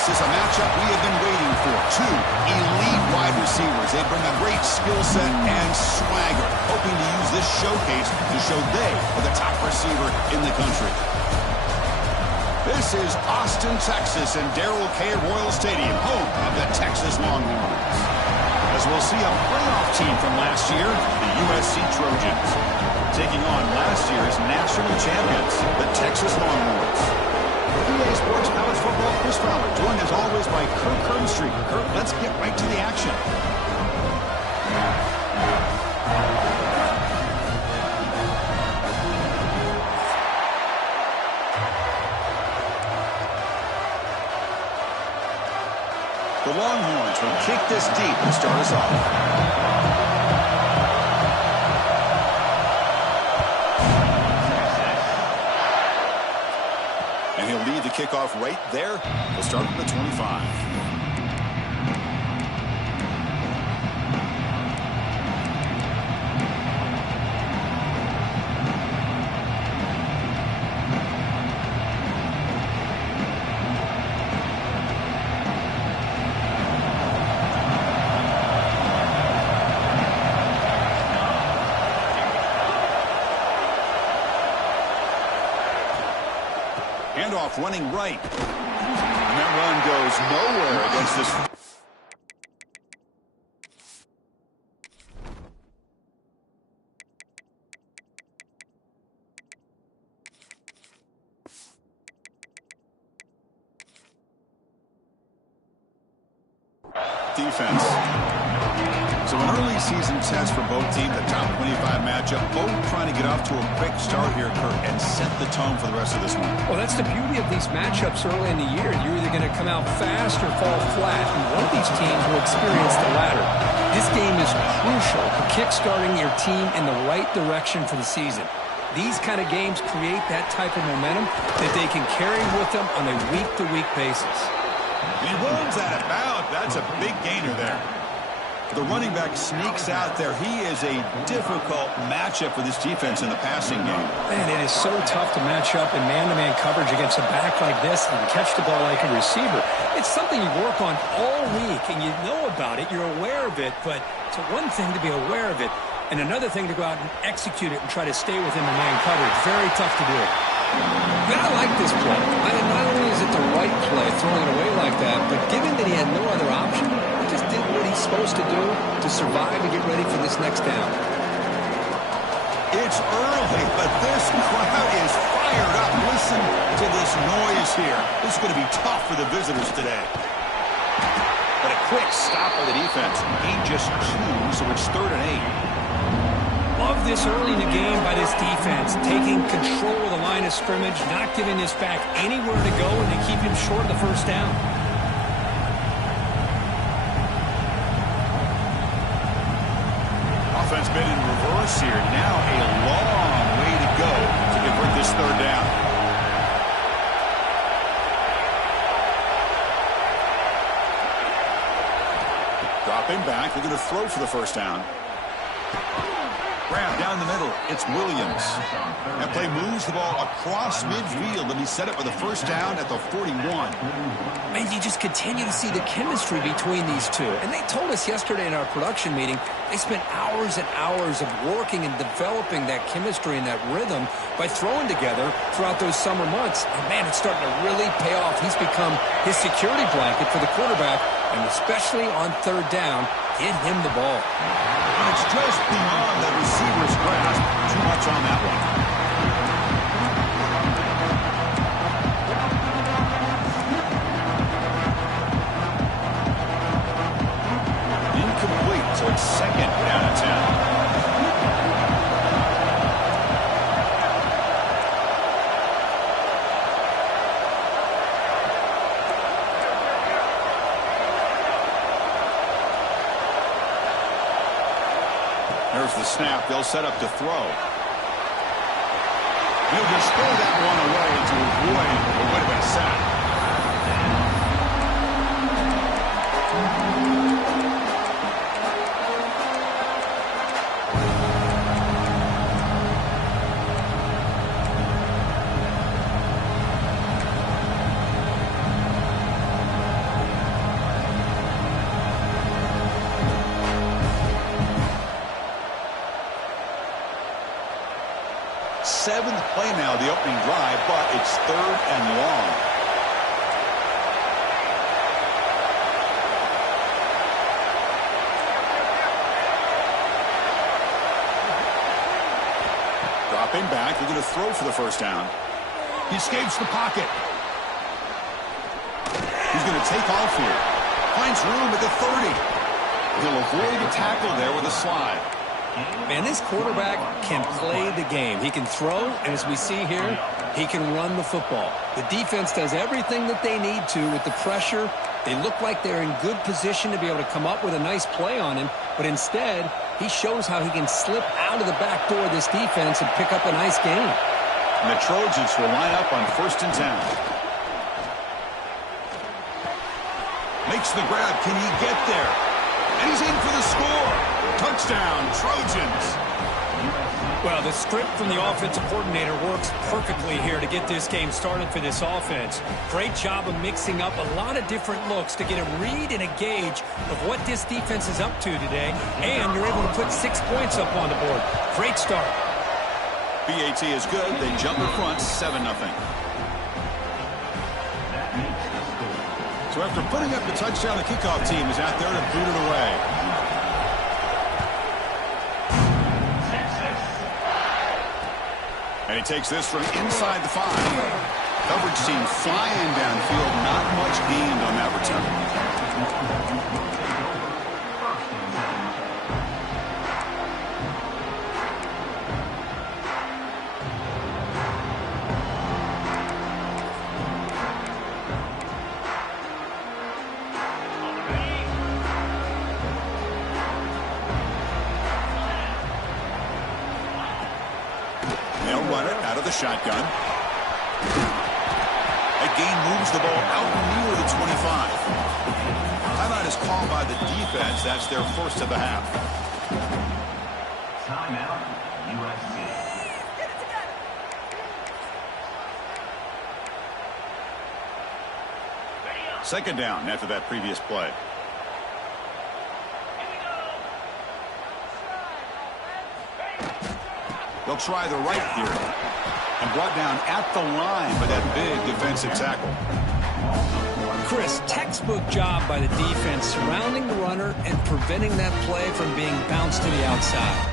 This is a matchup we have been waiting for. Two elite wide receivers. They bring a great skill set and swagger, hoping to use this showcase to show they are the top receiver in the country. This is Austin, Texas, and Darrell K. Royal Stadium, home of the Texas Longhorns. As we'll see a playoff team from last year, the USC Trojans, taking on last year's national champions, the Texas Longhorns. For EA Sports College Football, Chris Fowler, joined as always by Kirk Kernstreet. Kirk, let's get right to the action. The Longhorns will kick this deep and start us off. And he'll lead the kickoff right there. We'll start at the 25. Handoff running right. And that run goes nowhere against this. Defense. So an early season test for both teams, the top 25 matchup, both trying to get off to a quick start here, Kurt, and set the tone for the rest of this one. Well, that's the beauty of these matchups early in the year. You're either going to come out fast or fall flat, and one of these teams will experience the latter. This game is crucial for kickstarting your team in the right direction for the season. These kind of games create that type of momentum that they can carry with them on a week-to-week basis. He runs out of bounds. That's a big gainer there. The running back sneaks out there. He is a difficult matchup for this defense in the passing game. Man, it is so tough to match up in man-to-man coverage against a back like this and catch the ball like a receiver. It's something you work on all week, and you know about it. You're aware of it, but it's one thing to be aware of it, and another thing to go out and execute it and try to stay within the man coverage. Very tough to do. Man, I like this play. Not only is it the right play, throwing it away like that, but given that he had no other option, he just did what he's supposed to do to survive and get ready for this next down. It's early, but this crowd is fired up. Listen to this noise here. This is going to be tough for the visitors today. But a quick stop of the defense. Gain just 2, so it's 3rd and 8. Love this early in the game by this defense, taking control of the line of scrimmage, not giving this back anywhere to go, and they keep him short of the first down. Offense been in reverse here. Now a long way to go to convert this 3rd down. Dropping back. They're going to throw for the first down. Grab down the middle. It's Williams. That play moves the ball across midfield, and he set it for the first down at the 41. Man, you just continue to see the chemistry between these two. And they told us yesterday in our production meeting, they spent hours and hours of working and developing that chemistry and that rhythm by throwing together throughout those summer months. And, man, it's starting to really pay off. He's become his security blanket for the quarterback, and especially on 3rd down, get him the ball. It's just beyond the receiver's grasp. Too much on that one. Incomplete, so it's 2nd down and 10. There's the snap. They'll set up to throw. He'll just throw that one away to avoid what would have been a sack. 7th play now of the opening drive, but it's 3rd and long. Dropping back, they're going to throw for the first down. He escapes the pocket. He's going to take off here. Finds room at the 30. He'll avoid a tackle there with a slide. Man, this quarterback can play the game. He can throw, and as we see here, he can run the football. The defense does everything that they need to with the pressure. They look like they're in good position to be able to come up with a nice play on him, but instead, he shows how he can slip out of the back door of this defense and pick up a nice gain. And the Trojans will line up on 1st and 10. Makes the grab. Can he get there? And he's in for the score. Touchdown, Trojans. Well, the script from the offensive coordinator works perfectly here to get this game started for this offense. Great job of mixing up a lot of different looks to get a read and a gauge of what this defense is up to today, and you're able to put 6 points up on the board. Great start. BAT is good. They jump in front, 7-0. So after putting up the touchdown, the kickoff team is out there to boot it away. And he takes this from inside the 5. Coverage team flying downfield. Not much gained on that return. Shotgun. That gain moves the ball out near the 25. Timeout is called by the defense. That's their first of the half. Timeout, USC. Second down after that previous play. They'll try the right here. And brought down at the line by that big defensive tackle. Chris, textbook job by the defense surrounding the runner and preventing that play from being bounced to the outside.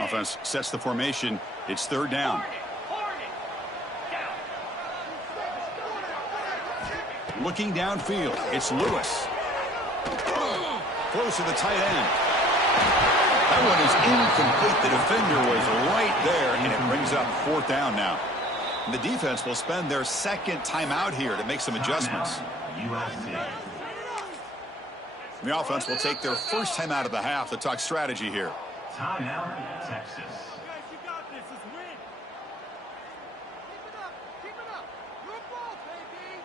Offense sets the formation. It's 3rd down. Looking downfield. It's Lewis. Close to the tight end. That one is incomplete. The defender was right there, and it brings up 4th down now. And the defense will spend their 2nd timeout here to make some adjustments. The offense will take their first time out of the half to talk strategy here. Timeout, Texas. You got this. Let's win. Keep it up. Keep it up. Your ball, baby.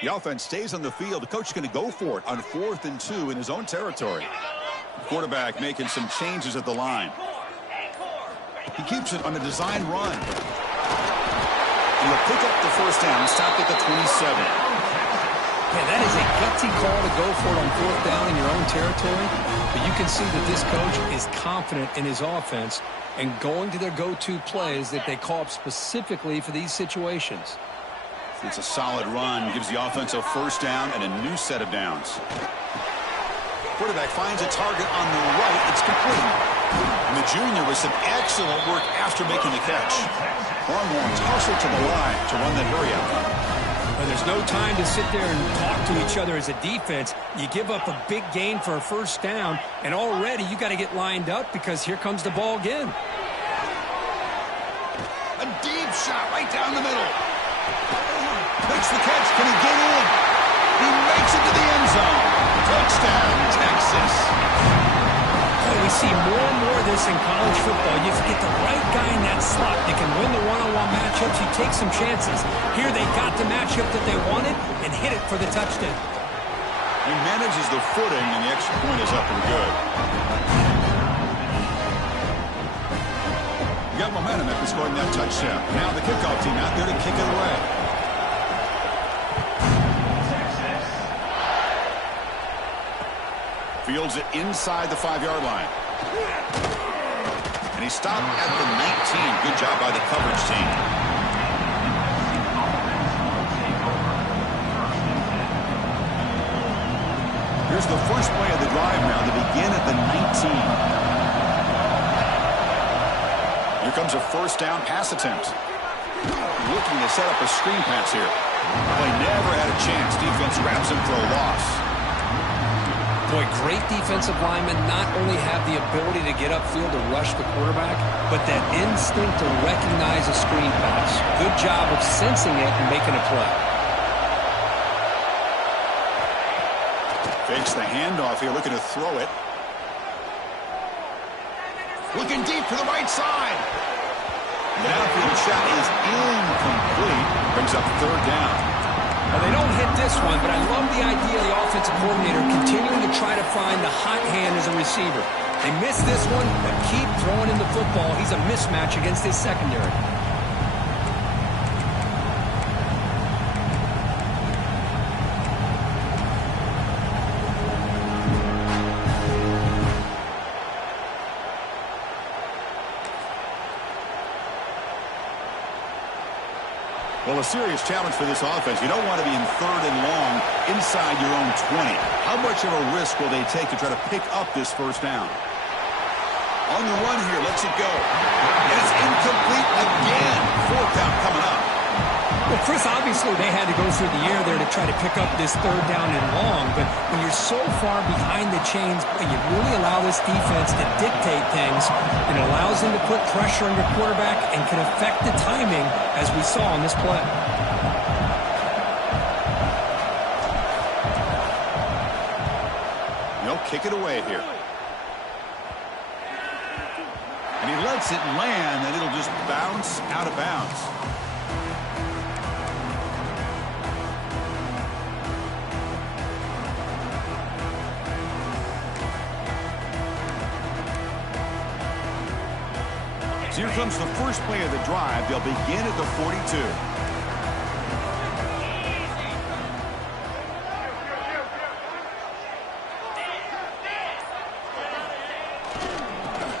The offense stays on the field. The coach is going to go for it on 4th and 2 in his own territory. The quarterback making some changes at the line. He keeps it on a design run. And he'll pick up the first down. Stopped at the 27. Yeah, that is a gutsy call to go for it on 4th down in your own territory. But you can see that this coach is confident in his offense and going to their go-to plays that they call up specifically for these situations. It's a solid run, gives the offense a first down and a new set of downs. Quarterback finds a target on the right. It's complete. And the junior with some excellent work after making the catch. Longhorns hustle to the line to run that hurry out. Well, there's no time to sit there and talk to each other as a defense. You give up a big gain for a first down, and already you got to get lined up because here comes the ball again. A deep shot right down the middle. Makes the catch. Can he get in? He makes it to the end zone. Touchdown, Texas. Boy, we see more and more of this in college football. You get the right guy in that slot. They can win the one-on-one matchups. You take some chances. Here they got the matchup that they wanted and hit it for the touchdown. He manages the footing, and the extra point is up and good. You got momentum after scoring that touchdown. Now the kickoff team out there to kick it away. Fields it inside the 5-yard line. And he stopped at the 19. Good job by the coverage team. Here's the first play of the drive now to begin at the 19. Here comes a first down pass attempt. Looking to set up a screen pass here. Play never had a chance. Defense grabs him for a loss. Boy, great defensive linemen not only have the ability to get upfield to rush the quarterback, but that instinct to recognize a screen pass. Good job of sensing it and making a play. Fakes the handoff here, looking to throw it. Looking deep to the right side. The downfield shot is incomplete. Brings up third down. Well, they don't hit this one, but I love the idea of the offensive coordinator continuing to try to find the hot hand as a receiver. They missed this one, but keep throwing him the football. He's a mismatch against his secondary. Well, a serious challenge for this offense. You don't want to be in third and long inside your own 20. How much of a risk will they take to try to pick up this first down? On the run here, lets it go. And it's incomplete again. Fourth down coming up. Well, Chris, obviously they had to go through the air there to try to pick up this third down and long, but when you're so far behind the chains, you really allow this defense to dictate things. It allows them to put pressure on your quarterback and can affect the timing, as we saw on this play. They'll kick it away here. And he lets it land, and it'll just bounce out of bounds. Here comes the first play of the drive. They'll begin at the 42.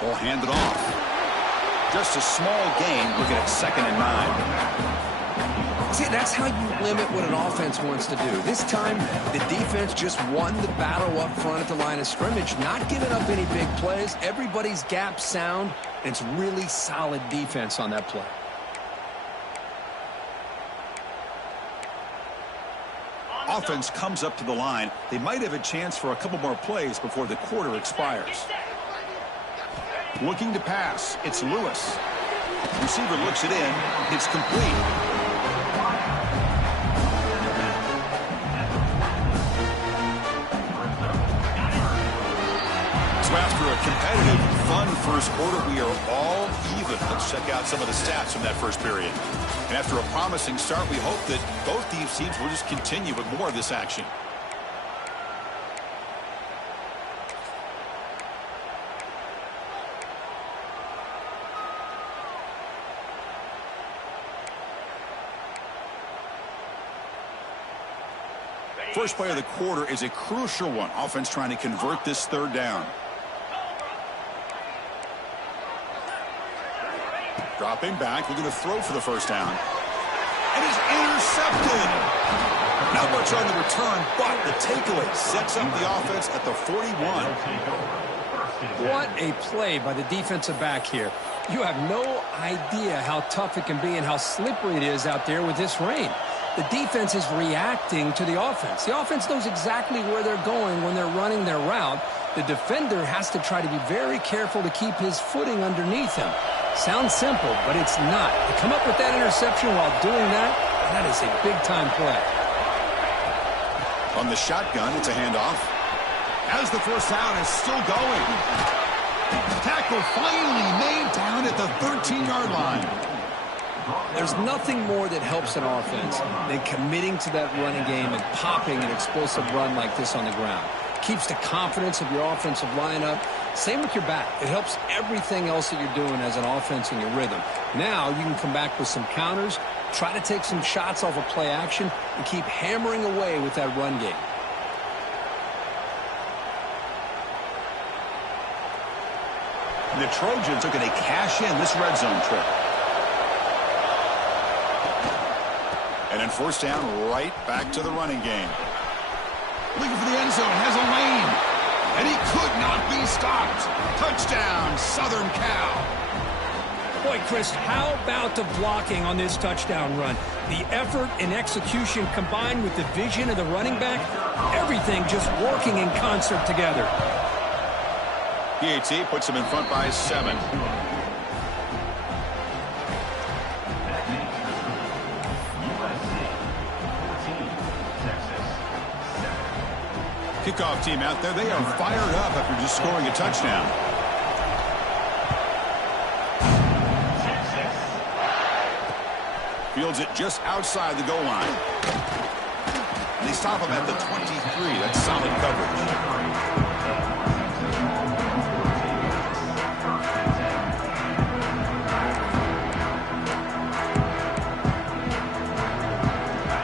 Ball handed off. Just a small gain. Looking at 2nd and 9. See, that's how you limit what an offense wants to do. This time, the defense just won the battle up front at the line of scrimmage, not giving up any big plays. Everybody's gap sound. It's really solid defense on that play. Offense comes up to the line. They might have a chance for a couple more plays before the quarter expires. Looking to pass. It's Lewis. Receiver looks it in. It's complete. So after a competitive, fun first quarter, we are all even. Let's check out some of the stats from that first period. And after a promising start, we hope that both these teams will just continue with more of this action. First play of the quarter is a crucial one. Offense trying to convert this third down. Dropping back, looking to throw for the first down. And he's intercepted. Not much on the return, but the takeaway sets up the offense at the 41. What a play by the defensive back here. You have no idea how tough it can be and how slippery it is out there with this rain. The defense is reacting to the offense. The offense knows exactly where they're going when they're running their route. The defender has to try to be very careful to keep his footing underneath him. Sounds simple, but it's not. To come up with that interception while doing that, that is a big-time play. From the shotgun, it's a handoff. As the first down is still going. Tackle finally made down at the 13-yard line. There's nothing more that helps an offense than committing to that running game and popping an explosive run like this on the ground. Keeps the confidence of your offensive lineup. Same with your back. It helps everything else that you're doing as an offense in your rhythm. Now you can come back with some counters, try to take some shots off of play action, and keep hammering away with that run game. And the Trojans are going to cash in this red zone trip. And then first down, right back to the running game. Looking for the end zone, has a lane. And he could not be stopped. Touchdown, Southern Cal. Boy, Chris, how about the blocking on this touchdown run? The effort and execution combined with the vision of the running back, everything just working in concert together. PAT puts him in front by 7. Kickoff team out there. They are fired up after just scoring a touchdown. Fields it just outside the goal line. And they stop him at the 23. That's solid coverage.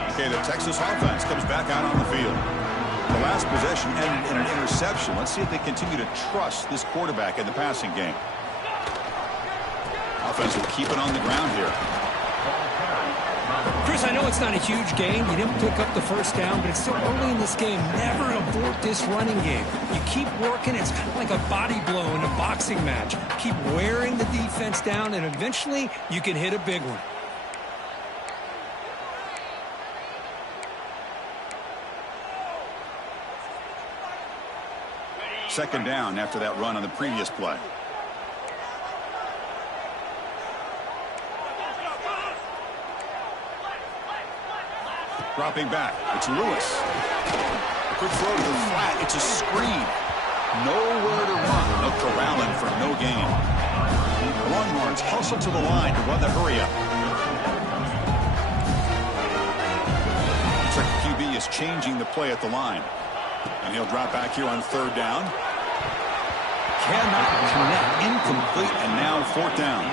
Okay, the Texas offense comes back out on the field. The last possession ended in an interception. Let's see if they continue to trust this quarterback in the passing game. Offense will keep it on the ground here. Chris, I know it's not a huge gain. You didn't pick up the first down, but it's still early in this game. Never abort this running game. You keep working. It's kind of like a body blow in a boxing match. Keep wearing the defense down, and eventually you can hit a big one. Second down after that run on the previous play. Dropping back. It's Lewis. Quick throw to the flat. It's a screen. Nowhere to run. No corralling for no gain. The Longhorns hustle to the line to run the hurry up. Looks like the QB is changing the play at the line. And he'll drop back here on third down. Cannot connect. Incomplete. And now fourth down.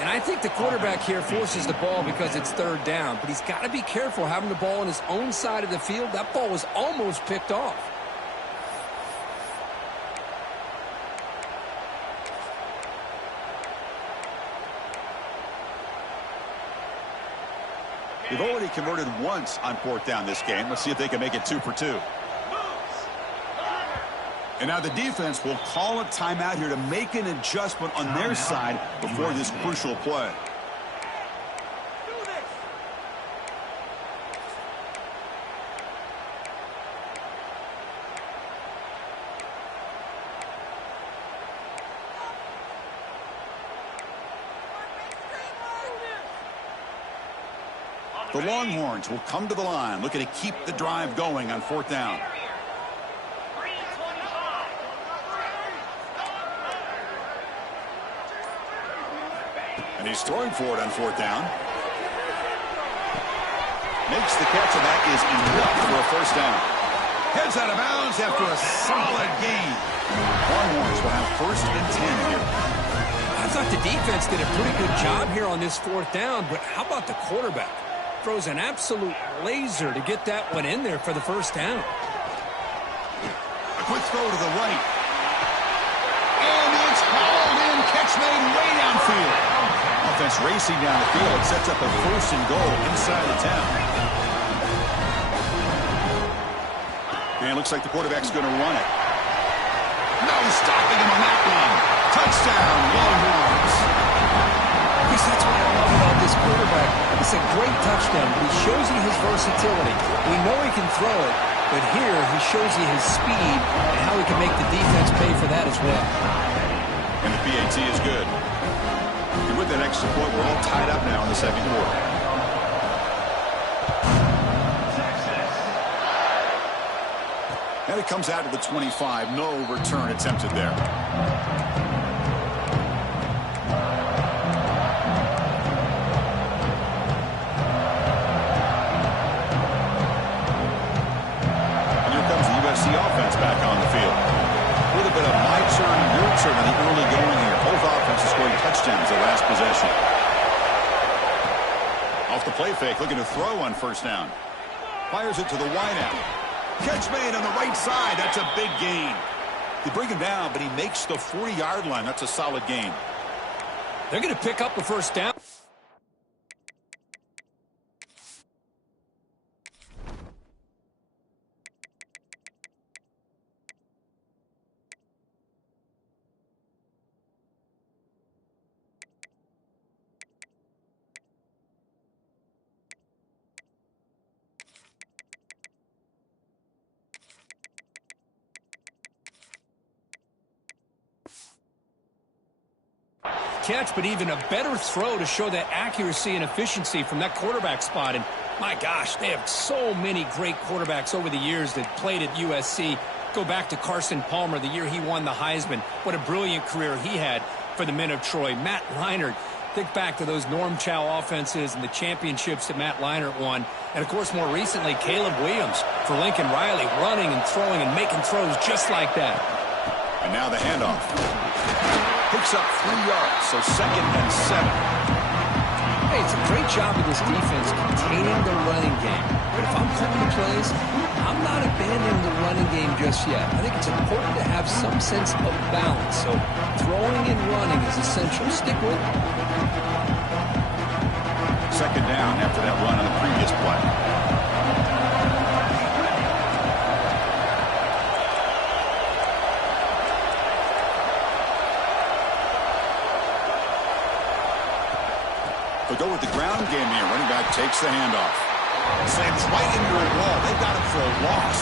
And I think the quarterback here forces the ball because it's third down. But he's got to be careful having the ball on his own side of the field. That ball was almost picked off. They've already converted once on fourth down this game. Let's see if they can make it 2 for 2. And now the defense will call a timeout here to make an adjustment on their side before this crucial play. The Longhorns will come to the line, looking to keep the drive going on fourth down. And he's throwing for it on fourth down. Makes the catch, and that is enough for a first down. Heads out of bounds after a solid gain. Longhorns will have first and 10 here. I thought the defense did a pretty good job here on this fourth down, but how about the quarterback? Throws an absolute laser to get that one in there for the first down. A quick throw to the right. And it's hauled in. Catch made way downfield. Offense racing down the field, sets up a first and goal inside the 10. And it looks like the quarterback's going to run it. No stopping him on that one. Touchdown, Longhorns. Chris, that's what I love about this quarterback. It's a great touchdown, but he shows you his versatility. We know he can throw it, but here he shows you his speed and how he can make the defense pay for that as well. And the PAT is good. And with that extra point, we're all tied up now in the second quarter. And it comes out to the 25. No return attempted there. And here comes the USC offense back on the field. With a bit of my turn, your turn in the early going here. Both offenses scoring touchdowns their last possession. Off the play fake, looking to throw on first down. Fires it to the wideout. Catch made on the right side. That's a big gain. They bring him down, but he makes the 40-yard line. That's a solid gain. They're going to pick up the first down. Catch, but even a better throw to show that accuracy and efficiency from that quarterback spot. And my gosh, they have so many great quarterbacks over the years that played at USC. Go back to Carson Palmer, the year he won the Heisman. What a brilliant career he had for the men of Troy. Matt Leinart, think back to those Norm Chow offenses and the championships that Matt Leinart won. And, of course, more recently, Caleb Williams for Lincoln Riley, running and throwing and making throws just like that. And now the handoff. Picks up 3 yards, so 2nd and 7. Hey, it's a great job of this defense containing the running game. But if I'm calling the plays, I'm not abandoning the running game just yet. I think it's important to have some sense of balance. So throwing and running is essential. Stick with it. 2nd down after that run on the previous play. They'll go with the ground game here. Running back takes the handoff. Slams right into a wall. They got him for a loss.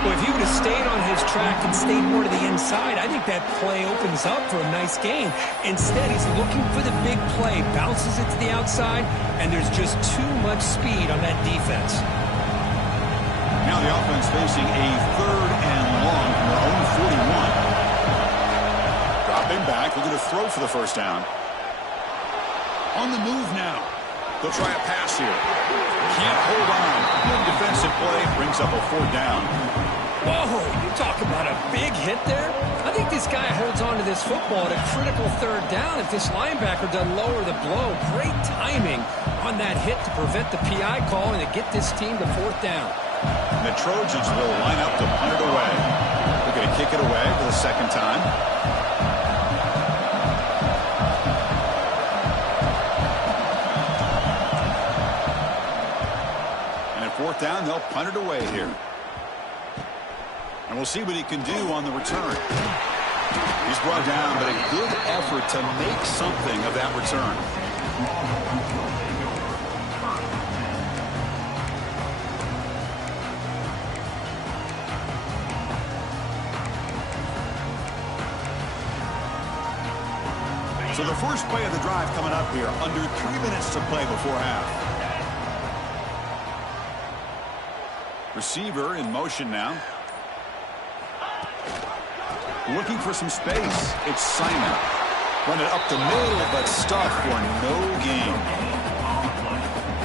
Well, if he would have stayed on his track and stayed more to the inside, I think that play opens up for a nice gain. Instead, he's looking for the big play. Bounces it to the outside, and there's just too much speed on that defense. Now the offense facing a 3rd and long from their own 41. Dropping back. Looking to throw for the first down. On the move now. They'll try a pass here. Can't hold on. Good defensive play. Brings up a 4th down. Whoa, you talk about a big hit there? I think this guy holds on to this football at a critical 3rd down if this linebacker doesn't lower the blow. Great timing on that hit to prevent the PI call and to get this team to 4th down. And the Trojans will line up to punt it away. They're going to kick it away for the 2nd time. Fourth down, they'll punt it away here. And we'll see what he can do on the return. He's brought down, but a good effort to make something of that return. So the first play of the drive coming up here. Under 3 minutes to play before half. Receiver in motion now. Looking for some space. It's Simon. Run it up the middle, but stuffed for no gain.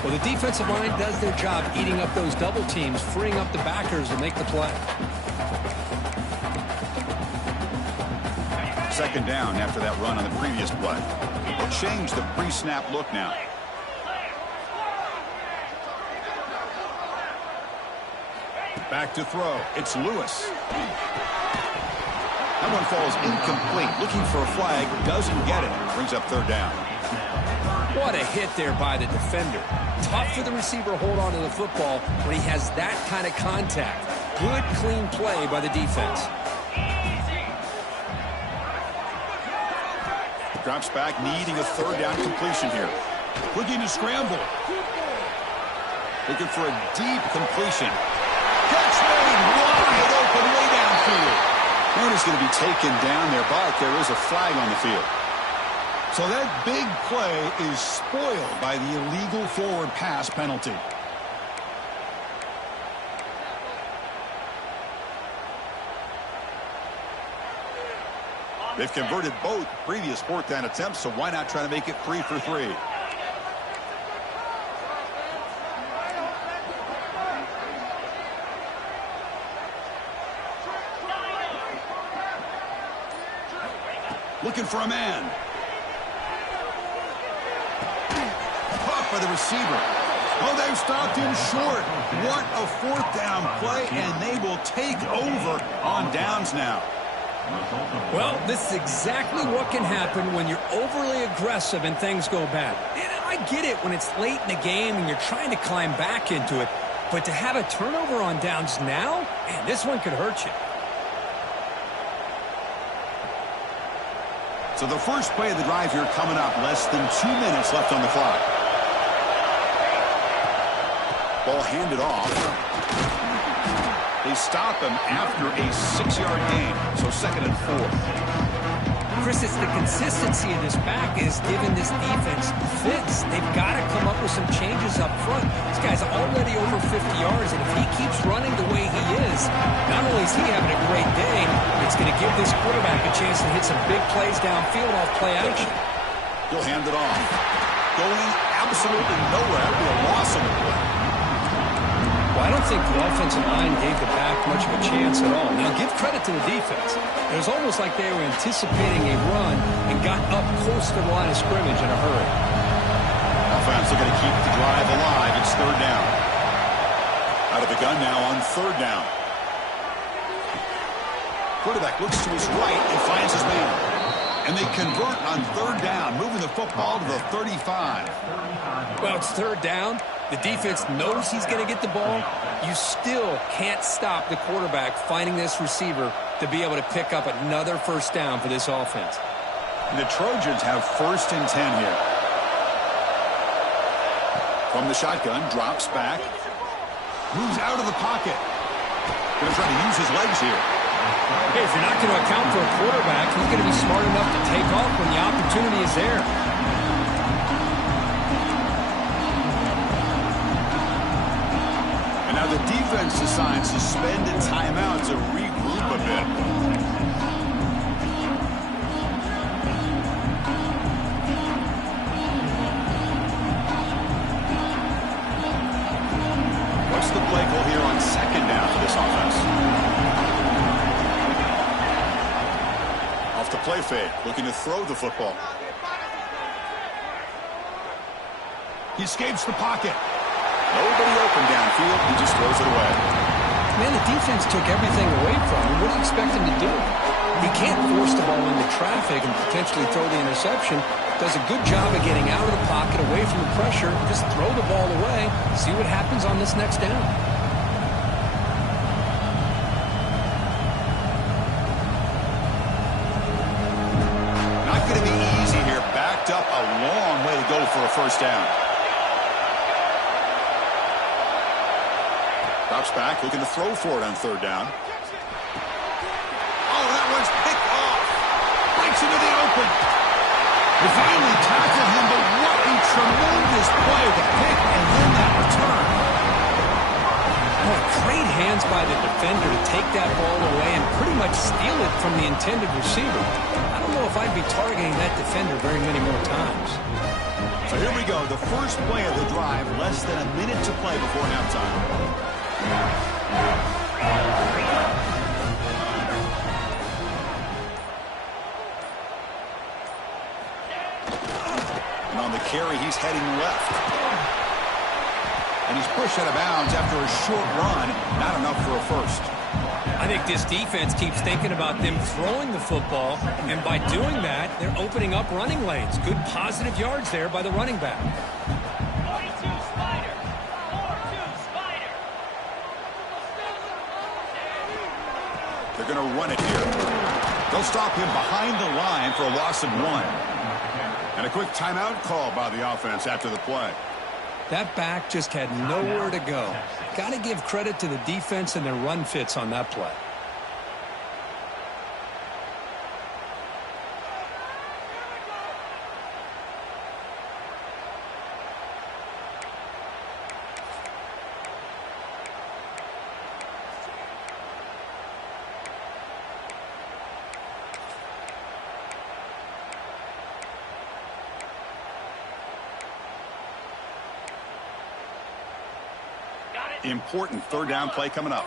Well, the defensive line does their job eating up those double teams, freeing up the backers to make the play. 2nd down after that run on the previous play. They'll change the pre-snap look now. Back to throw. It's Lewis. That one falls incomplete. Looking for a flag. Doesn't get it. Brings up 3rd down. What a hit there by the defender. Tough for the receiver to hold on to the football when he has that kind of contact. Good, clean play by the defense. Drops back, needing a 3rd down completion here. Looking to scramble. Looking for a deep completion. Catch made wide open way downfield. And he's going to be taken down there, but there is a flag on the field. So that big play is spoiled by the illegal forward pass penalty. They've converted both previous fourth down attempts, so why not try to make it 3 for 3? Looking for a man. Caught by the receiver. Oh, they've stopped him short. What a fourth down play, and they will take over on downs now. Well, this is exactly what can happen when you're overly aggressive and things go bad. And I get it when it's late in the game and you're trying to climb back into it. But to have a turnover on downs now, man, this one could hurt you. So the first play of the drive here coming up, less than 2 minutes left on the clock. Ball handed off. They stop him after a 6-yard gain, so 2nd and 4. Chris, it's the consistency of this back is giving this defense fits. They've got to come up with some changes up front. This guy's already over 50 yards, and if he keeps running the way he is, not only is he having a great day, it's going to give this quarterback a chance to hit some big plays downfield off play action. He'll hand it off. Going absolutely nowhere. That'll be a loss on the play. Well, I don't think the offensive line gave the back much of a chance at all. Now, give credit to the defense. It was almost like they were anticipating a run and got up close to the line of scrimmage in a hurry. Offense looking to keep the drive alive. It's 3rd down. Out of the gun now on 3rd down. Quarterback looks to his right and finds his man. And they convert on 3rd down, moving the football to the 35. Well, it's 3rd down. The defense knows he's going to get the ball. You still can't stop the quarterback finding this receiver to be able to pick up another 1st down for this offense. The Trojans have 1st and 10 here. From the shotgun, drops back. Moves out of the pocket. Going to try to use his legs here. Hey, if you're not going to account for a quarterback, he's going to be smart enough to take off when the opportunity is there. And now the defense decides to spend a timeout to regroup a bit. What's the play call here on 2nd down for this offense? Off the play fake, looking to throw the football. He escapes the pocket. Nobody open downfield. He just throws it away. Man, the defense took everything away from him. What do you expect him to do? He can't force the ball into traffic and potentially throw the interception. Does a good job of getting out of the pocket, away from the pressure. Just throw the ball away. See what happens on this next down. Not going to be easy here. Backed up a long way to go for a 1st down. Drops back, looking to throw for it on 3rd down. Oh, that one's picked off. Breaks into the open. They finally tackle him, but what a tremendous play. The pick and then that return. Oh, great hands by the defender to take that ball away and pretty much steal it from the intended receiver. I don't know if I'd be targeting that defender very many more times. So here we go, the first play of the drive, less than a minute to play before halftime. And on the carry, he's heading left. And he's pushed out of bounds after a short run. Not enough for a 1st. I think this defense keeps thinking about them throwing the football, and by doing that, they're opening up running lanes. Good positive yards there by the running back. They're going to run it here. They'll stop him behind the line for a loss of 1. And a quick timeout call by the offense after the play. That back just had nowhere to go. Got to give credit to the defense and their run fits on that play. Important third down play coming up.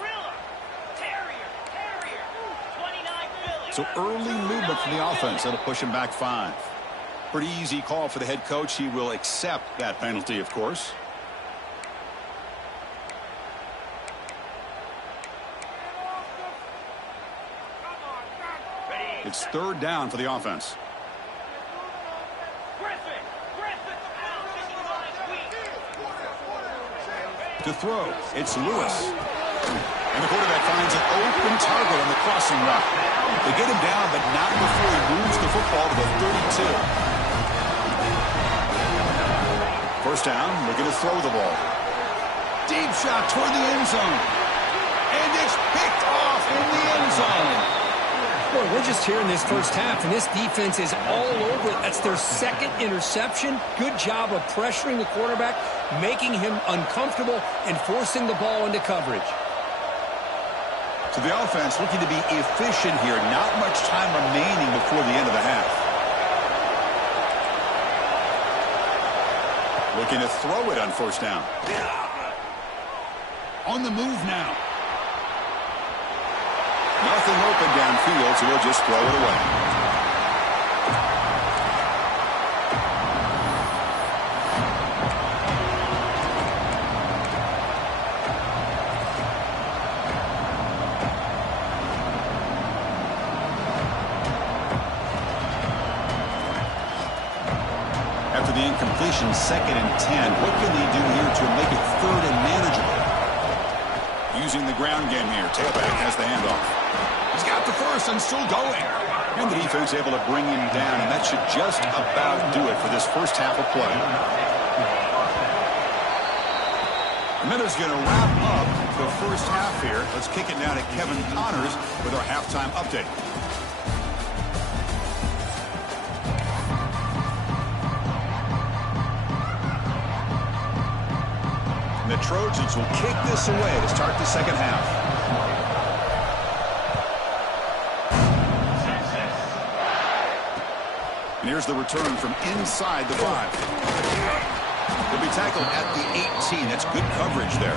So early movement from the offense. That'll push him back 5. Pretty easy call for the head coach. He will accept that penalty, of course. It's third down for the offense. To throw, it's Lewis. And the quarterback finds an open target on the crossing route. They get him down, but not before he moves the football to the 32. First down, looking to throw the ball. Deep shot toward the end zone. And it's picked off in the end zone. Boy, we're just here in this first half, and this defense is all over it. That's their second interception. Good job of pressuring the quarterback, making him uncomfortable, and forcing the ball into coverage. So the offense looking to be efficient here. Not much time remaining before the end of the half. Looking to throw it on first down. On the move now. Nothing open downfield, so he'll just throw it away. After the incompletion, 2nd and 10. What can they do here to make it 3rd and manageable? Using the ground game here. Tailback has the handoff. He's got the first and still going. And the defense able to bring him down, and that should just about do it for this first half of play. And that is going to wrap up the first half here. Let's kick it down to Kevin Connors with our halftime update. And the Trojans will kick this away to start the second half. And here's the return from inside the 5. He'll be tackled at the 18. That's good coverage there.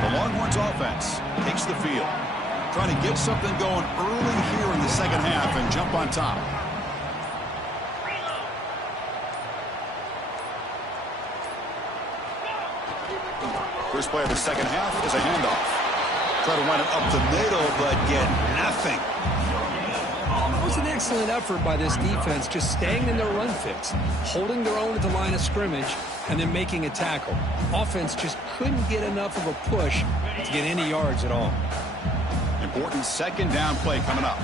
The Longhorns offense takes the field. Trying to get something going early here in the second half and jump on top. First play of the second half is a handoff. Try to run it up the middle, but get nothing. It was an excellent effort by this defense, just staying in their run fix, holding their own at the line of scrimmage, and then making a tackle. Offense just couldn't get enough of a push to get any yards at all. Important second down play coming up.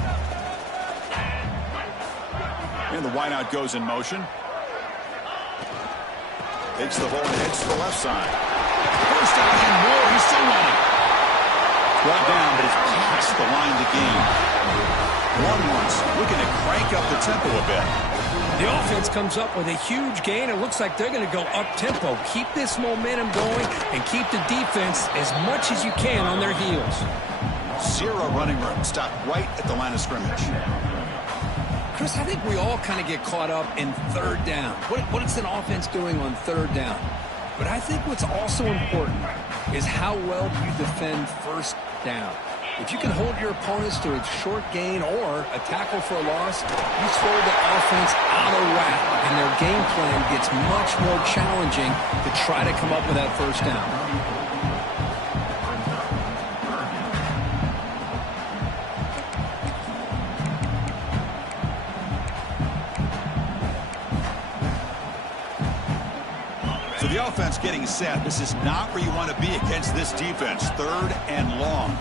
And the wideout goes in motion. Takes the ball and heads to the left side. First down and more. He's still running. Brought down, but it's past the line to gain. Longhorns looking to crank up the tempo a bit. The offense comes up with a huge gain. It looks like they're going to go up-tempo. Keep this momentum going and keep the defense as much as you can on their heels. 0 running room. Stop right at the line of scrimmage. Chris, I think we all kind of get caught up in third down. What is an offense doing on third down? But I think what's also important is how well you defend first down. If you can hold your opponents to a short gain or a tackle for a loss, you throw the offense out of whack, and their game plan gets much more challenging to try to come up with that first down. So the offense getting set. This is not where you want to be against this defense. 3rd and long.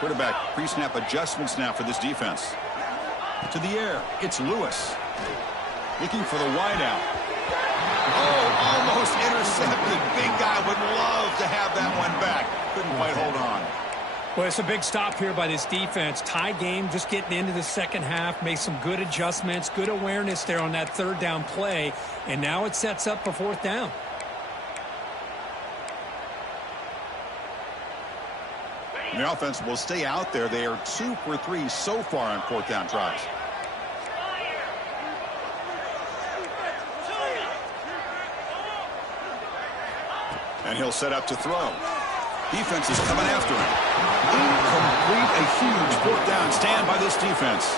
Quarterback pre-snap adjustments now for this defense. To the air. It's Lewis. Looking for the wideout. Oh, almost intercepted. Big guy would love to have that one back. Couldn't quite hold on. Well, it's a big stop here by this defense. Tie game, just getting into the second half, made some good adjustments, good awareness there on that third down play, and now it sets up for fourth down. And the offense will stay out there. They are 2 for 3 so far on fourth down tries. And he'll set up to throw. Defense is coming after him. Incomplete, a huge fourth down stand by this defense.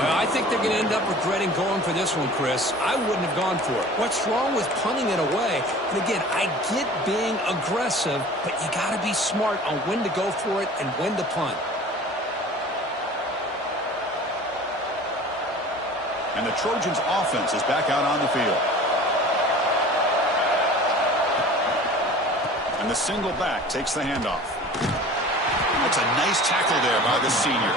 I think they're going to end up regretting going for this one, Chris. I wouldn't have gone for it. What's wrong with punting it away? And again, I get being aggressive, but you got to be smart on when to go for it and when to punt. And the Trojans' offense is back out on the field. And the single back takes the handoff. That's a nice tackle there by the senior.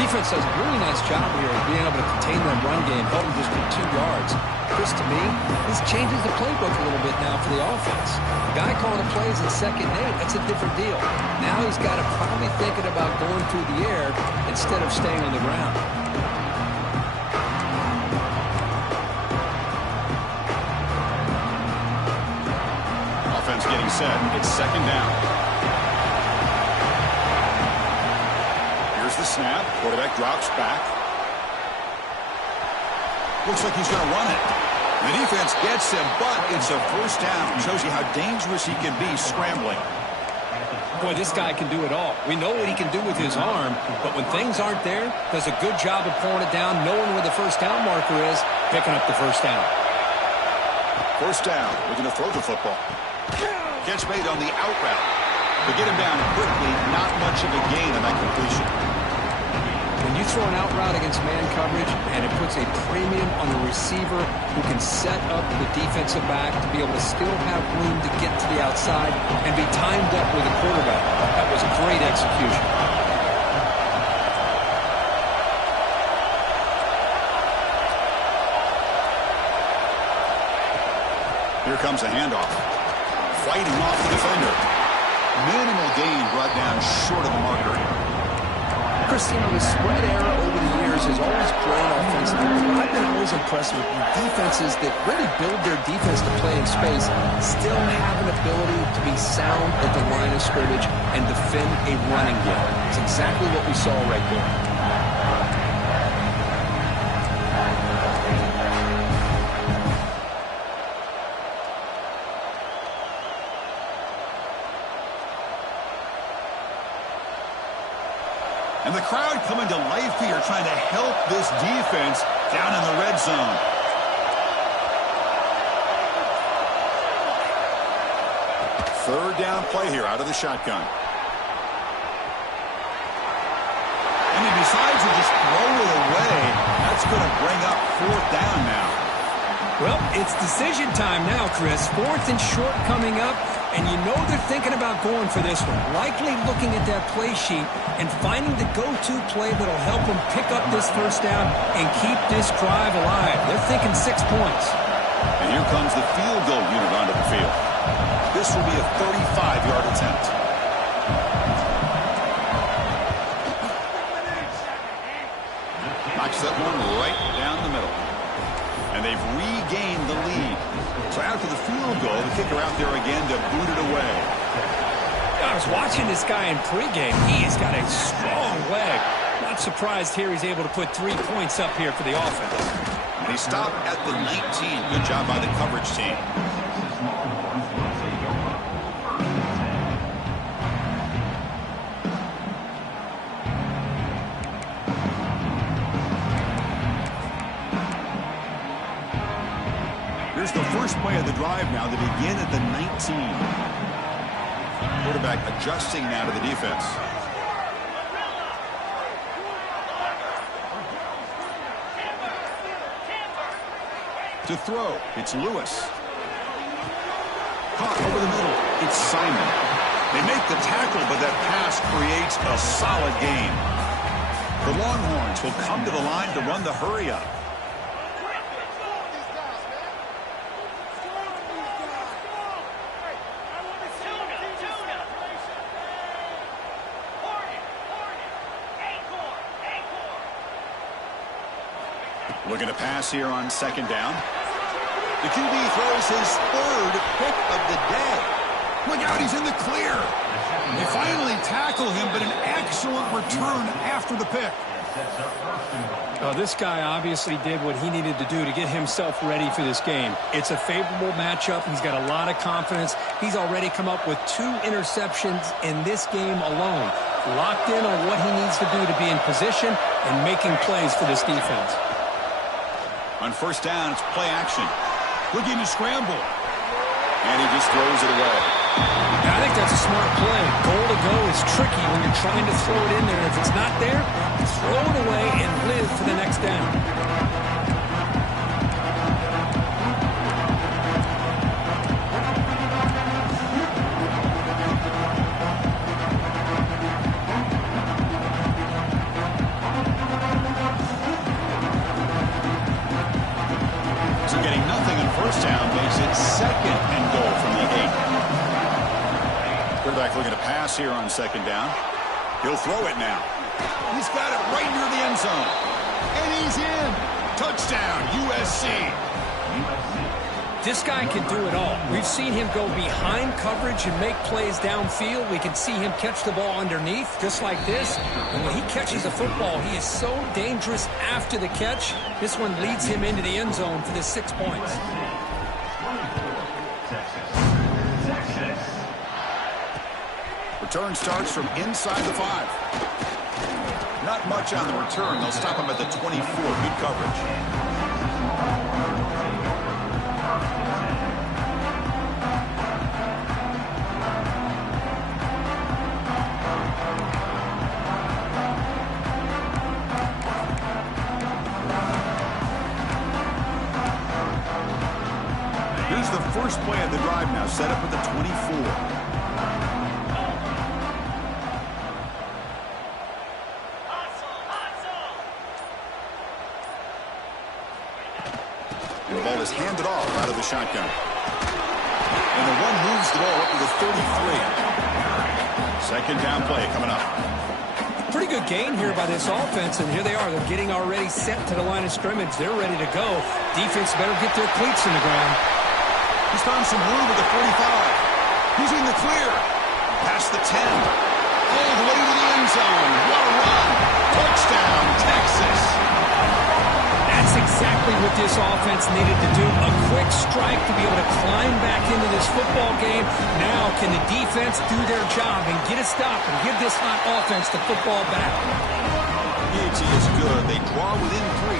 Defense does a really nice job here of being able to contain that run game, held them just for 2 yards. Chris, to me, this changes the playbook a little bit now for the offense. The guy calling the plays in 2nd and 8, that's a different deal. Now he's got to probably thinking about going through the air instead of staying on the ground. Offense getting set. It's 2nd down. Here's the snap. Quarterback drops back. Looks like he's going to run it. The defense gets him, but it's a first down. Shows you how dangerous he can be scrambling. Boy, this guy can do it all. We know what he can do with his arm, but when things aren't there, does a good job of pulling it down, knowing where the first down marker is, picking up the first down. First down. Looking to throw the football. Catch made on the out route. To get him down quickly, not much of a gain on that completion. When you throw an out route against man coverage, and it puts a premium on the receiver who can set up the defensive back to be able to still have room to get to the outside and be timed up with the quarterback. That was a great execution. Here comes a handoff. Fighting off the defender. Minimal gain brought down short of the marker. Christina, the spread era over the years has always grown offensively. I've been always impressed with defenses that really build their defense to play in space, still have an ability to be sound at the line of scrimmage and defend a running game. It's exactly what we saw right there. And the crowd coming to life here, trying to help this defense down in the red zone. Third down play here out of the shotgun. And he decides to just throw it away. That's going to bring up fourth down now. Well, it's decision time now, Chris. 4th and short coming up, and you know they're thinking about going for this one. Likely looking at that play sheet and finding the go-to play that'll help them pick up this first down and keep this drive alive. They're thinking 6 points. And here comes the field goal unit onto the field. This will be a 35-yard attempt. Knocks that one right down the middle. And they've regained the lead. So after the field goal, the kicker out there again to boot it away. I was watching this guy in pregame. He's got a strong leg. Not surprised here he's able to put 3 points up here for the offense. And he stopped at the 19. Good job by the coverage team. Here's the first play of the drive now. They begin at the 19. Quarterback adjusting now to the defense. To throw, it's Lewis. Caught over the middle, it's Simon. They make the tackle, but that pass creates a solid gain. The Longhorns will come to the line to run the hurry-up. Looking to pass here on second down. The QB throws his third pick of the day. Look out, he's in the clear. They finally tackle him, but an excellent return after the pick. Oh, this guy obviously did what he needed to do to get himself ready for this game. It's a favorable matchup. He's got a lot of confidence. He's already come up with 2 interceptions in this game alone. Locked in on what he needs to do to be in position and making plays for this defense. On first down, it's play action. Looking to scramble. And he just throws it away. I think that's a smart play. Goal to go is tricky when you're trying to throw it in there. If it's not there, throw it away and live for the next down. So getting nothing on first down makes it second and goal from the 8. Quarterback looking to pass here on second down. He'll throw it now. He's got it right near the end zone. And he's in. Touchdown, USC. This guy can do it all. We've seen him go behind coverage and make plays downfield. We can see him catch the ball underneath, just like this. And when he catches the football, he is so dangerous after the catch. This one leads him into the end zone for the 6 points. Return starts from inside the 5. Not much on the return. They'll stop him at the 24. Good coverage. Here's the first play of the drive now, set up at the 24. And the ball is handed off out of the shotgun. And the one moves the ball up to the 33. Second down play coming up. Pretty good gain here by this offense, and here they are. They're getting already set to the line of scrimmage. They're ready to go. Defense better get their cleats in the ground. He's found some room at the 45. He's in the clear. Past the 10. All the way to the end zone. What a run. Touchdown, Texas. That's exactly what this offense needed to do. A quick strike to be able to climb back into this football game. Now can the defense do their job and get a stop and give this hot offense the football back? PAT is good. They draw within 3,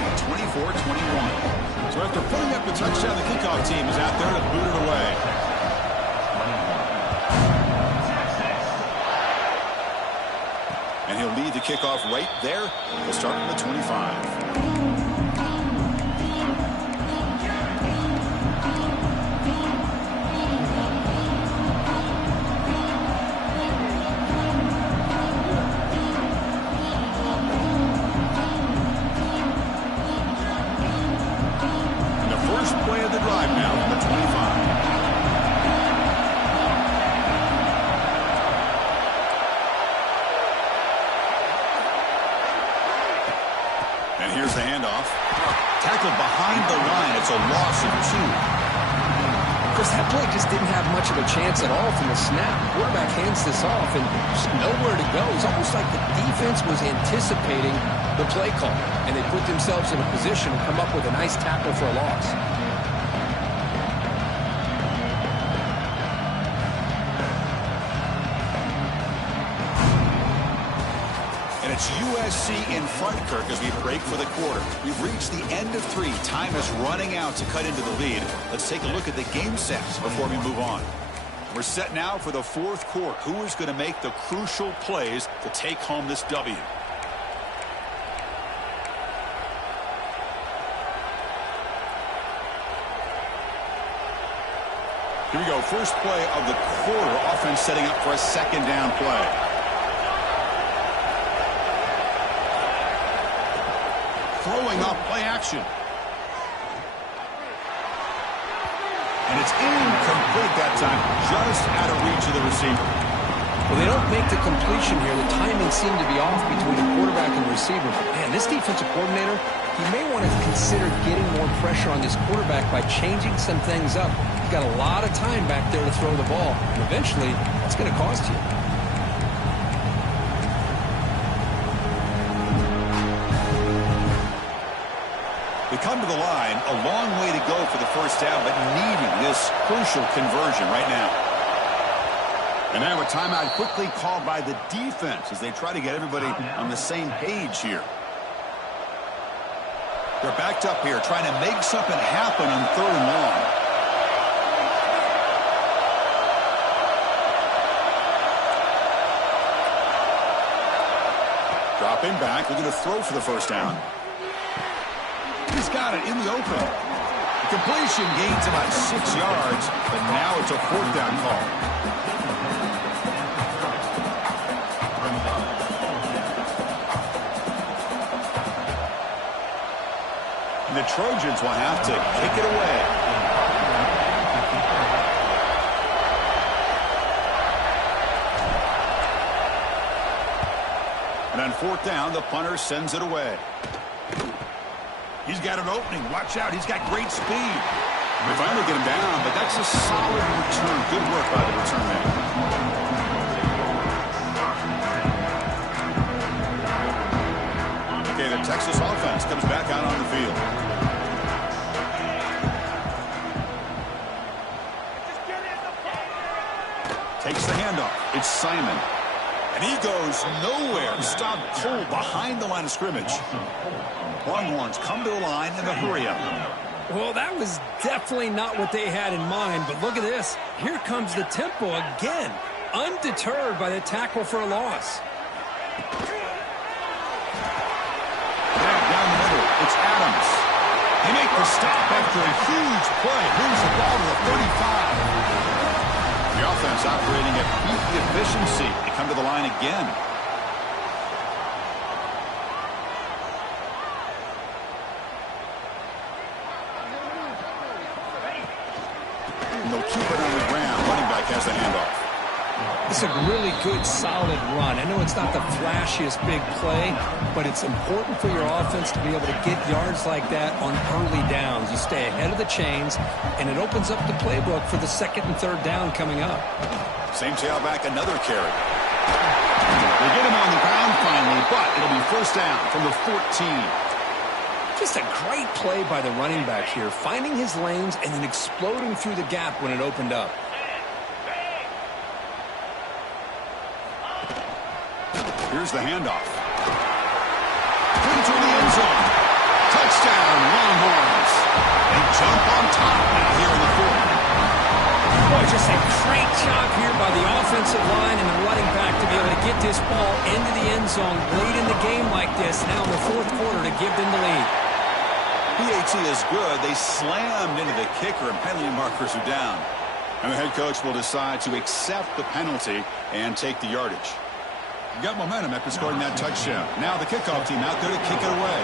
24-21. So after putting up the touchdown, the kickoff team is out there to boot it away. And he'll lead the kickoff right there. We'll start from the 25. And here's the handoff. Tackled behind the line. It's a loss of 2. Because that play just didn't have much of a chance at all from the snap. Quarterback hands this off and just nowhere to go. It's almost like the defense was anticipating the play call, and they put themselves in a position to come up with a nice tackle for a loss. And it's USC in front, Kirk, as we break for the quarter. We've reached the end of 3. Time is running out to cut into the lead. Let's take a look at the game sets before we move on. We're set now for the 4th quarter. Who is going to make the crucial plays to take home this W? Here we go. First play of the quarter. Offense setting up for a second down play. Throwing up play action. And it's incomplete that time. Just out of reach of the receiver. Well, they don't make the completion here. The timing seemed to be off between the quarterback and the receiver. But, man, this defensive coordinator, he may want to consider getting more pressure on this quarterback by changing some things up. You've got a lot of time back there to throw the ball, and eventually it's going to cost you. We come to the line, a long way to go for the first down, but needing this crucial conversion right now. And now a timeout quickly called by the defense as they try to get everybody on the same page here. They're backed up here trying to make something happen on 3rd and long. Dropping back, looking to throw for the first down. He's got it in the open. The completion gains about 6 yards, but now it's a 4th down call. And the Trojans will have to kick it away. And on 4th down, the punter sends it away. He's got an opening. Watch out. He's got great speed. They finally get him down, but that's a solid return. Good work by the return man. Okay, the Texas offense comes back out on the field. Takes the handoff. It's Simon. And he goes nowhere. Stop cold behind the line of scrimmage. Longhorns come to the line in the hurry-up. Well, that was definitely not what they had in mind, but look at this. Here comes the tempo again, undeterred by the tackle for a loss. Down the middle, it's Adams. They make the stop after a huge play. Moves the ball to the 35. The offense operating at peak efficiency. They come to the line again. And they'll keep it on the ground. Running back has the handoff. It's a really good, solid run. I know it's not the flashiest big play, but it's important for your offense to be able to get yards like that on early downs. You stay ahead of the chains, and it opens up the playbook for the 2nd and 3rd down coming up. Same tailback, another carry. They get him on the ground finally, but it'll be 1st down from the 14. Just a great play by the running back here, finding his lanes and then exploding through the gap when it opened up. Here's the handoff. Into the end zone. Touchdown, Longhorns. They jump on top now here in the 4th. Boy, just a great job here by the offensive line and the running back to be able to get this ball into the end zone late in the game like this, now in the 4th quarter to give them the lead. PAT is good. They slammed into the kicker and penalty markers are down. And the head coach will decide to accept the penalty and take the yardage. Got momentum after scoring that touchdown. Now the kickoff team out there to kick it away.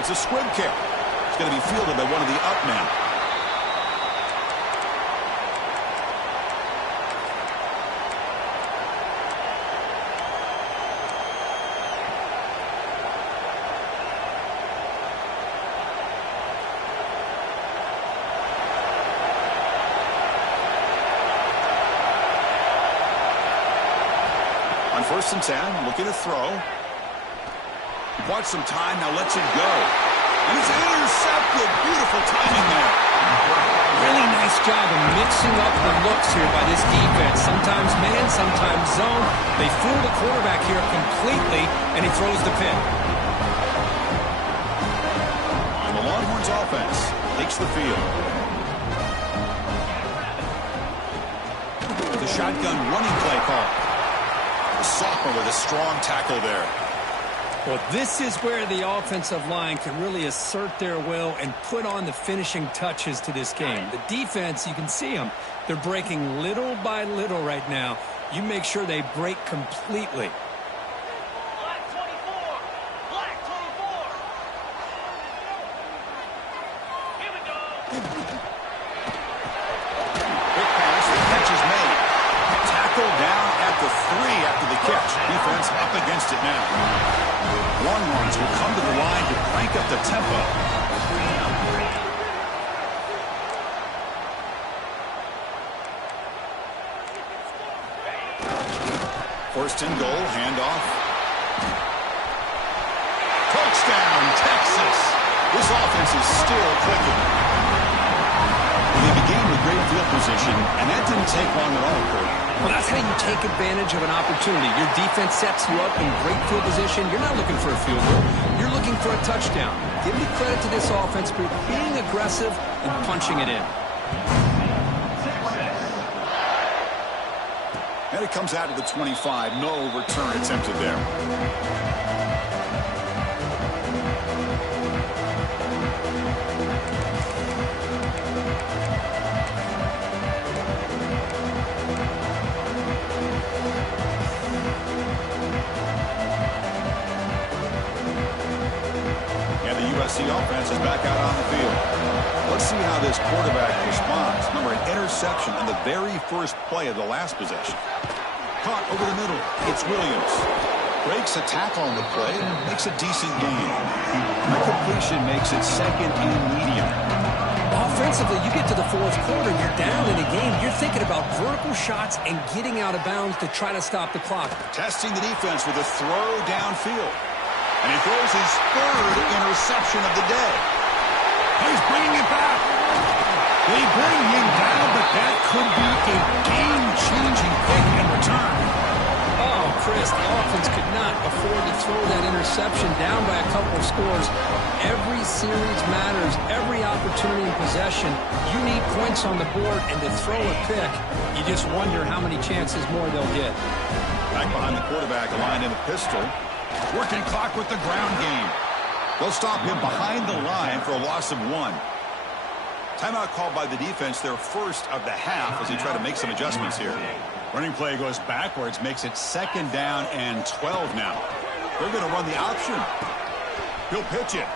It's a squib kick. It's going to be fielded by one of the up men. On 1st and 10, looking to throw. Bought some time, now lets it go. And it's intercepted. Beautiful timing there. Really nice job of mixing up the looks here by this defense. Sometimes man, sometimes zone. They fool the quarterback here completely, and he throws the pick. And the Longhorns offense takes the field. The shotgun running play call. The sophomore with a strong tackle there. Well, this is where the offensive line can really assert their will and put on the finishing touches to this game. The defense, you can see them. They're breaking little by little right now. You make sure they break completely. Black 24. Black 24. Here we go. Quick pass, the catch is made. Tackle down at the the three after the catch. Defense up against it now. Longhorns will come to the line to crank up the tempo. First and goal, handoff. Touchdown, Texas. This offense is still clicking. They began with great field position, and that didn't take long at all, Kurt. Well, that's how you take advantage of an opportunity. Your defense sets you up in great field position. You're not looking for a field goal. You're looking for a touchdown. Give me credit to this offense for being aggressive and punching it in. And it comes out of the 25. No return attempted there. And the USC offense is back out on the field. Let's see how this quarterback responds. Remember, an interception on the very first play of the last possession. Caught over the middle. It's Williams. Breaks a tackle on the play and makes a decent gain. The completion makes it second and medium. Offensively, you get to the fourth quarter, you're down in a game. You're thinking about vertical shots and getting out of bounds to try to stop the clock. Testing the defense with a throw downfield. And he throws his third interception of the day. He's bringing it back. They bring him down, but that could be a game-changing pick in return. Oh, Chris, the offense could not afford to throw that interception down by a couple of scores. Every series matters. Every opportunity in possession, you need points on the board, and to throw a pick, you just wonder how many chances more they'll get. Back behind the quarterback, aligned in a pistol. Working clock with the ground game. They'll stop him behind the line for a loss of 1. Timeout called by the defense, their first of the half, as he tried to make some adjustments here. Running play goes backwards, makes it second down and 12 now. They're going to run the option. He'll pitch it.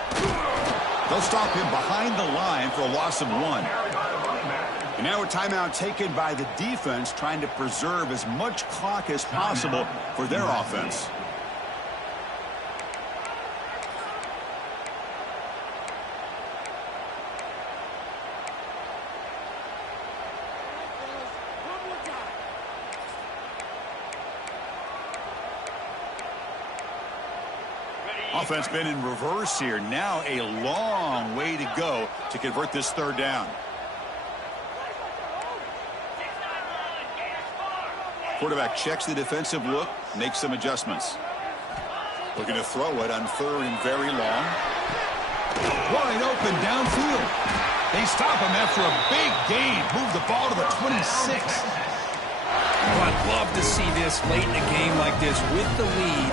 They'll stop him behind the line for a loss of 1. And now a timeout taken by the defense, trying to preserve as much clock as possible for their offense. Offense been in reverse here. Now a long way to go to convert this third down. Quarterback checks the defensive look, makes some adjustments. Looking to throw it on third and very long. Wide open downfield. They stop him after a big gain. Move the ball to the 26. Oh, I'd love to see this late in a game like this with the lead.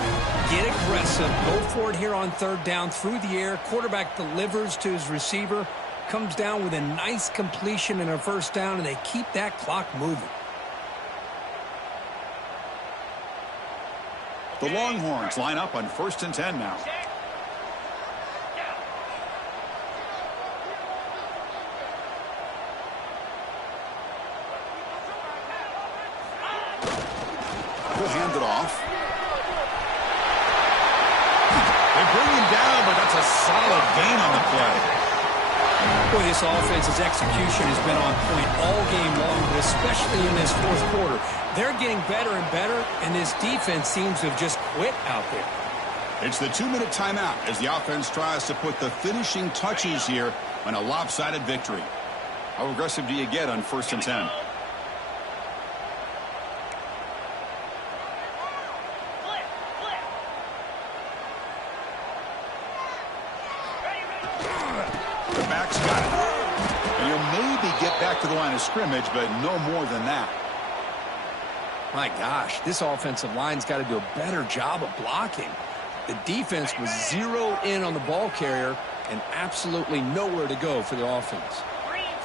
Get aggressive. Go for it here on third down through the air. Quarterback delivers to his receiver. Comes down with a nice completion and a first down, and they keep that clock moving. The Longhorns line up on 1st and 10 now. He'll hand it off. They bring him down, but that's a solid gain on the play. Boy, this offense's execution has been on point all game long, but especially in this fourth quarter. They're getting better and better, and this defense seems to have just quit out there. It's the 2-minute timeout as the offense tries to put the finishing touches here on a lopsided victory. How aggressive do you get on 1st and 10? The back's got it. And he'll maybe get back to the line of scrimmage, but no more than that. My gosh, this offensive line's got to do a better job of blocking. The defense was zero in on the ball carrier and absolutely nowhere to go for the offense. 3 and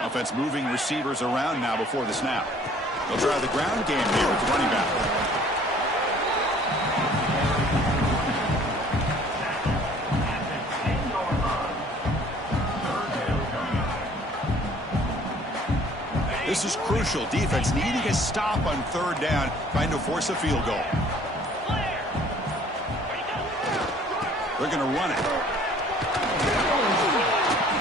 25. Offense moving receivers around now before the snap. They'll try the ground game here with the running back. This is crucial. Defense needing a stop on third down, trying to force a field goal. They're going to run it.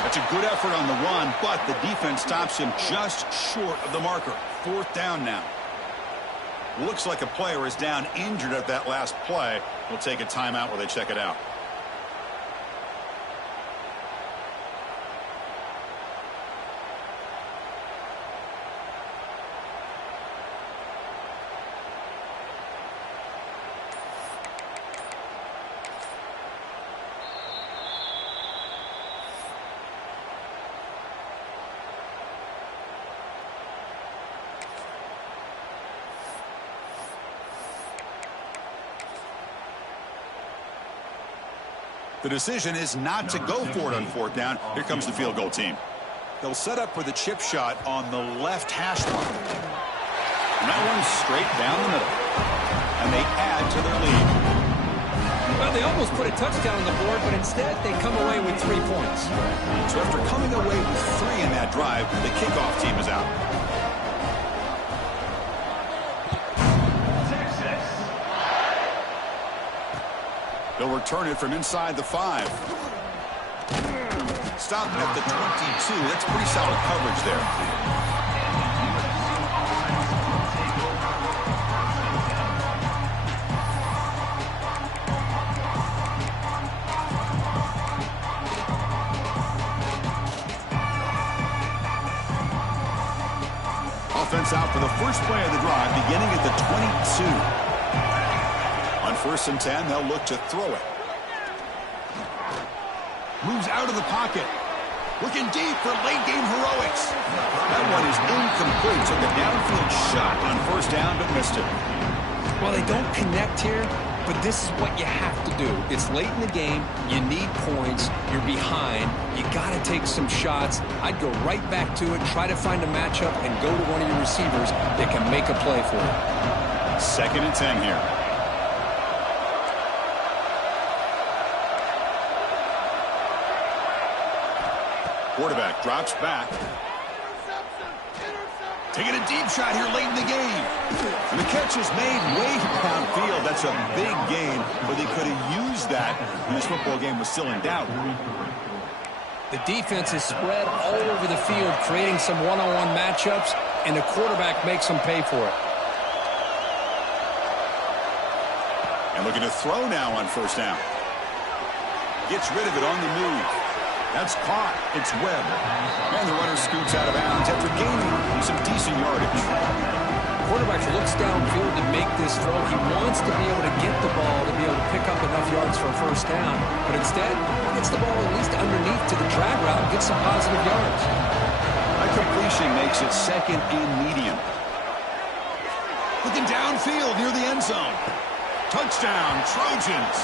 That's a good effort on the run, but the defense stops him just short of the marker. Fourth down now. Looks like a player is down injured at that last play. We'll take a timeout while they check it out. The decision is not to go for it on fourth down. Here comes the field goal team. They'll set up for the chip shot on the left hash mark. And that one's straight down the middle. And they add to their lead. Well, they almost put a touchdown on the board, but instead they come away with 3 points. So after coming away with 3 in that drive, the kickoff team is out. They'll return it from inside the 5. Stop at the 22. That's pretty solid coverage there. Offense out for the first play of the drive, beginning at the 22. On 1st and 10, they'll look to throw it. Moves out of the pocket. Looking deep for late-game heroics. That one is incomplete. Took a downfield shot on 1st down, but missed it. Well, they don't connect here, but this is what you have to do. It's late in the game. You need points. You're behind. You got to take some shots. I'd go right back to it, try to find a matchup, and go to one of your receivers that can make a play for you. 2nd and 10 here. Quarterback drops back. Taking a deep shot here late in the game. And the catch is made way downfield. That's a big gain, but they could have used that when this football game was still in doubt. The defense is spread all over the field, creating some one-on-one matchups, and the quarterback makes them pay for it. And looking to throw now on 1st down. Gets rid of it on the move. That's caught. It's Webb. And the runner scoots out of bounds after gaining some decent yardage. Quarterback looks downfield to make this throw. He wants to be able to get the ball to be able to pick up enough yards for a 1st down. But instead, he gets the ball at least underneath to the drag route and gets some positive yards. That completion makes it 2nd and medium. Looking downfield near the end zone. Touchdown, Trojans.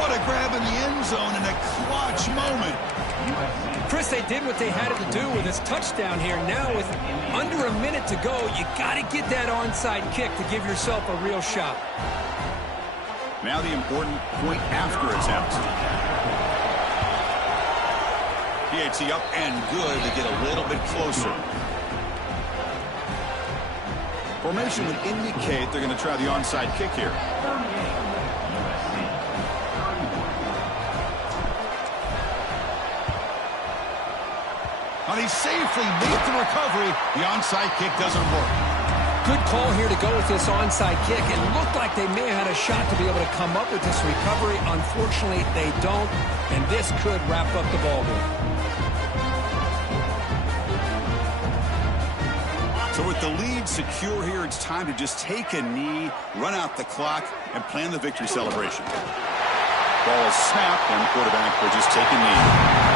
What a grab in the end zone in a clutch moment. Chris, they did what they had to do with this touchdown here. Now with under a minute to go, you got to get that onside kick to give yourself a real shot. Now the important point after attempt. PAT up and good to get a little bit closer. Formation would indicate they're going to try the onside kick here. But he safely made the recovery. The onside kick doesn't work. Good call here to go with this onside kick. It looked like they may have had a shot to be able to come up with this recovery. Unfortunately, they don't, and this could wrap up the ball game. So with the lead secure here, it's time to just take a knee, run out the clock, and plan the victory celebration. Ball is snapped, and the quarterback will just take a knee.